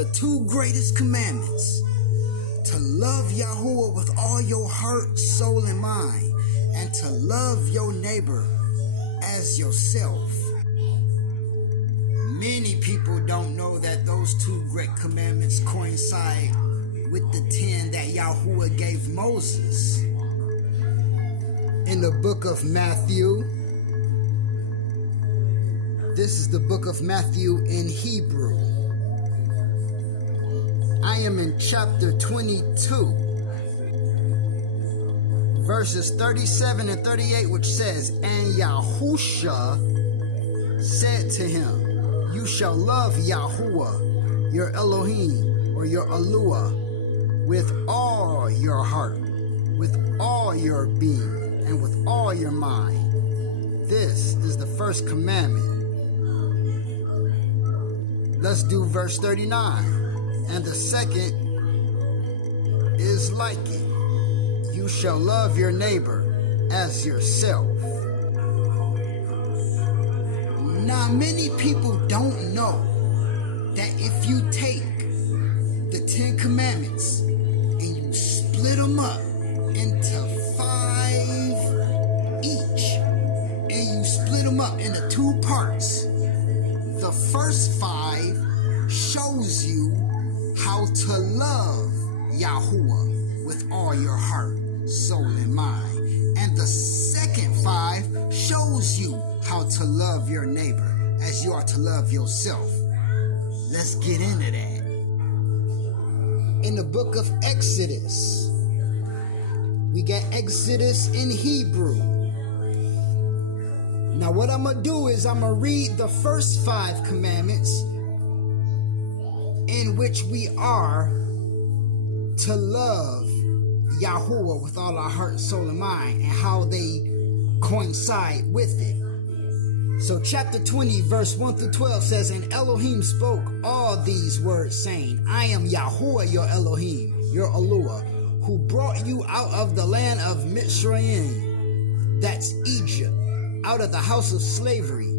the two greatest commandments: to love Yahuah with all your heart, soul, and mind, and to love your neighbor as yourself. Many people don't know that those two great commandments coincide with the 10 that Yahuah gave Moses. In the book of Matthew, this is the book of Matthew in Hebrew. I am in chapter 22, verses 37 and 38, which says, "And Yahushua said to him, you shall love Yahuah, your Elohim, or your Yahuah, with all your heart, with all your being, and with all your mind. This is the first commandment." Let's do verse 39. "And the second is like it. You shall love your neighbor as yourself." Now, many people don't know that if you take the 10 commandments and you split them up into 5 each, and you split them up into 2 parts, the first 5 shows you how to love Yahuah with all your heart, soul, and mind. And the second 5 shows you how to love your neighbor as you are to love yourself. Let's get into that. In the book of Exodus, we got Exodus in Hebrew. Now what I'm going to do is I'm going to read the first 5 commandments, in which we are to love Yahuah with all our heart, soul, and mind, and how they coincide with it. So chapter 20, verse 1 through 12 says, "And Elohim spoke all these words, saying, I am Yahuah your Elohim, your Yahuah, who brought you out of the land of Mitzrayim," that's Egypt, "out of the house of slavery.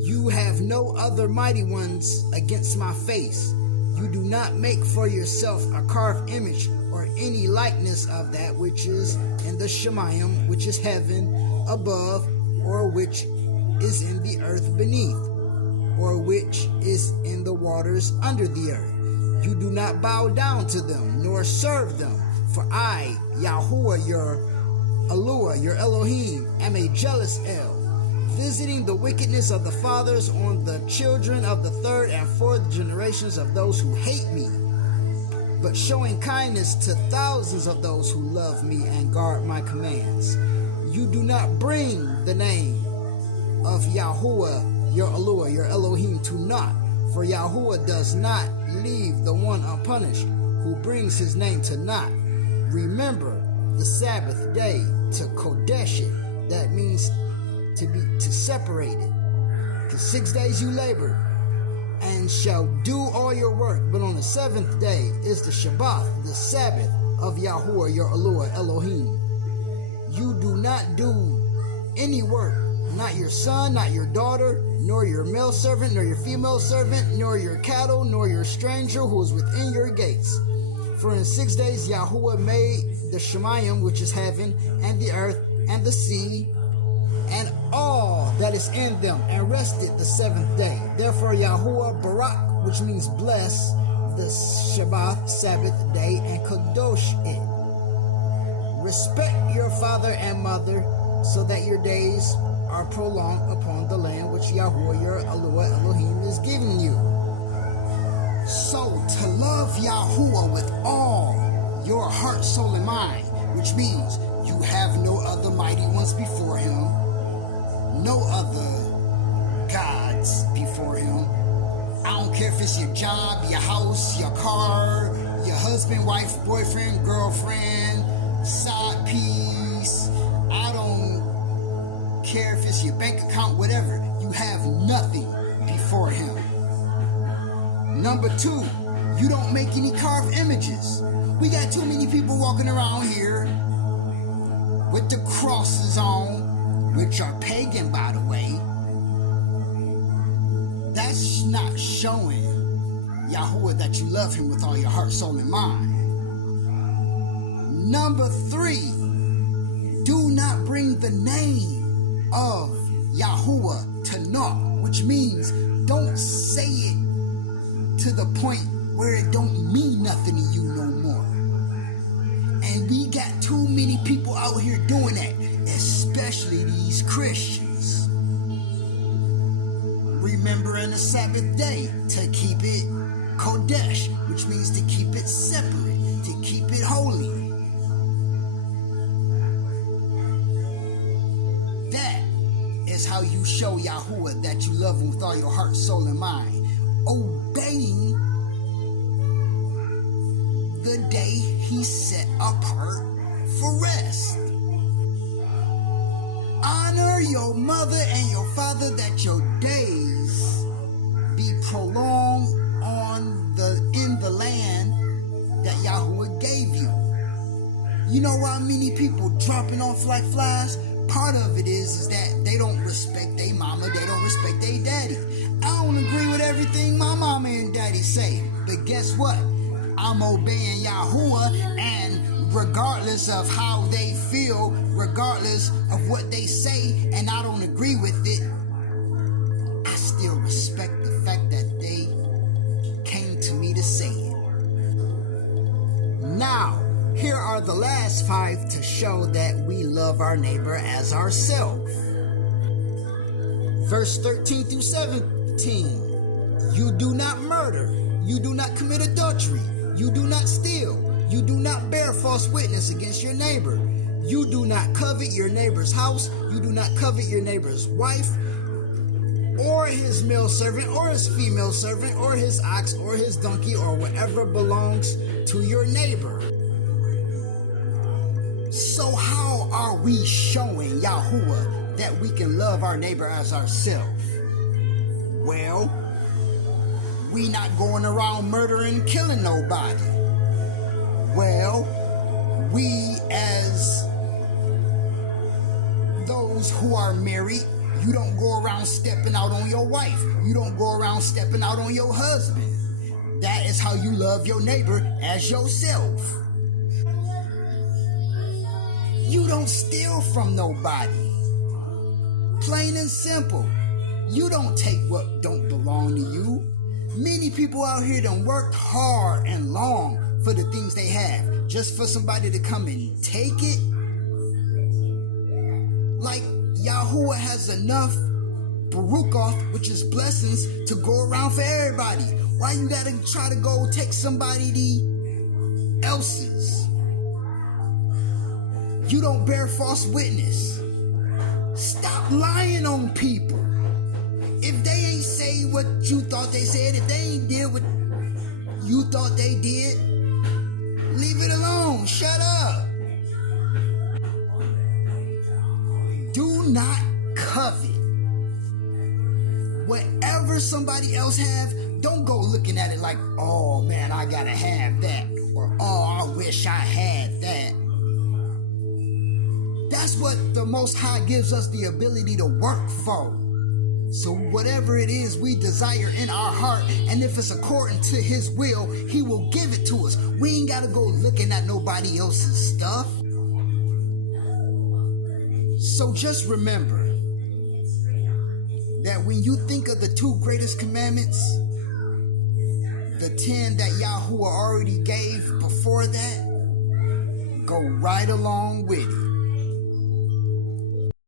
You have no other mighty ones against my face. You do not make for yourself a carved image or any likeness of that which is in the Shemayim, which is heaven above, or which is in the earth beneath, or which is in the waters under the earth. You do not bow down to them, nor serve them. For I, Yahuah your Yahuah, your Elohim, am a jealous El, visiting the wickedness of the fathers on the children of the 3rd and 4th generations of those who hate me, but showing kindness to thousands of those who love me and guard my commands. You do not bring the name of Yahuah your Yahuah, your Elohim, to naught, for Yahuah does not leave the one unpunished who brings his name to naught. Remember the Sabbath day to Kodesh it." That means to separate it. "'Cause 6 days you labor and shall do all your work, but on the 7th day is the Shabbat, the Sabbath of Yahuah your Yahuah, Elohim. You do not do any work, not your son, not your daughter, nor your male servant, nor your female servant, nor your cattle, nor your stranger who is within your gates. For in 6 days Yahuah made the Shemayim, which is heaven, and the earth, and the sea, and all that is in them, and rested the 7th day. Therefore Yahuah Barak, which means bless, the Shabbat, Sabbath day, and Kadosh it. Respect your father and mother, so that your days are prolonged upon the land which Yahuah your Yahuah Elohim is giving you." So to love Yahuah with all your heart, soul, and mind, which means you have no other mighty ones before him, no other gods before him. I don't care if it's your job, your house, your car, your husband, wife, boyfriend, girlfriend, side piece. I don't care if it's your bank account, whatever. You have nothing before him. Number 2, you don't make any carved images. We got too many people walking around here with the crosses on, which are pagan, by the way. That's not showing Yahuah, that you love him with all your heart, soul, and mind. Number 3, do not bring the name of Yahuah to naught, which means don't say it to the point where it don't mean nothing to you no more. And we got too many people out here doing that, especially these Christians. Remembering the Sabbath day to keep it Kodesh, which means to keep it separate, to keep it holy. That is how you show Yahuah that you love him with all your heart, soul, and mind. Obeying the day he set apart for rest. Honor your mother and your father, that your days be prolonged in the land that Yahuah gave you. You know why many people dropping off like flies? Part of it is that they don't respect their mama, they don't respect their daddy. I don't agree with everything my mama and daddy say, but guess what? I'm obeying Yahuah, and regardless of how they feel, regardless of what they say, and I don't agree with it, I still respect the fact that they came to me to say it. Now, here are the last 5 to show that we love our neighbor as ourselves. Verse 13 through 17. You do not murder. You do not commit adultery. You do not steal. You do not bear false witness against your neighbor. You do not covet your neighbor's house. You do not covet your neighbor's wife, or his male servant, or his female servant, or his ox, or his donkey, or whatever belongs to your neighbor. So how are we showing Yahuah that we can love our neighbor as ourselves? Well, we not going around murdering and killing nobody. Well, we as those who are married, you don't go around stepping out on your wife. You don't go around stepping out on your husband. That is how you love your neighbor as yourself. You don't steal from nobody. Plain and simple. You don't take what don't belong to you. Many people out here done worked hard and long for the things they have, just for somebody to come and take it. Like Yahuah has enough Baruchoth, which is blessings, to go around for everybody. Why you gotta try to go take somebody else's? You don't bear false witness. Stop lying on people. If they ain't say what you thought they said, if they ain't did what you thought they did, leave it alone. Shut up. Do not covet. Whatever somebody else have, don't go looking at it like, oh man, I gotta have that, or oh, I wish I had that. That's what the Most High gives us the ability to work for. So whatever it is we desire in our heart, and if it's according to his will, he will give it to us. We ain't gotta go looking at nobody else's stuff. So just remember that when you think of the 2 greatest commandments, the 10 that Yahuah already gave before that, go right along with it.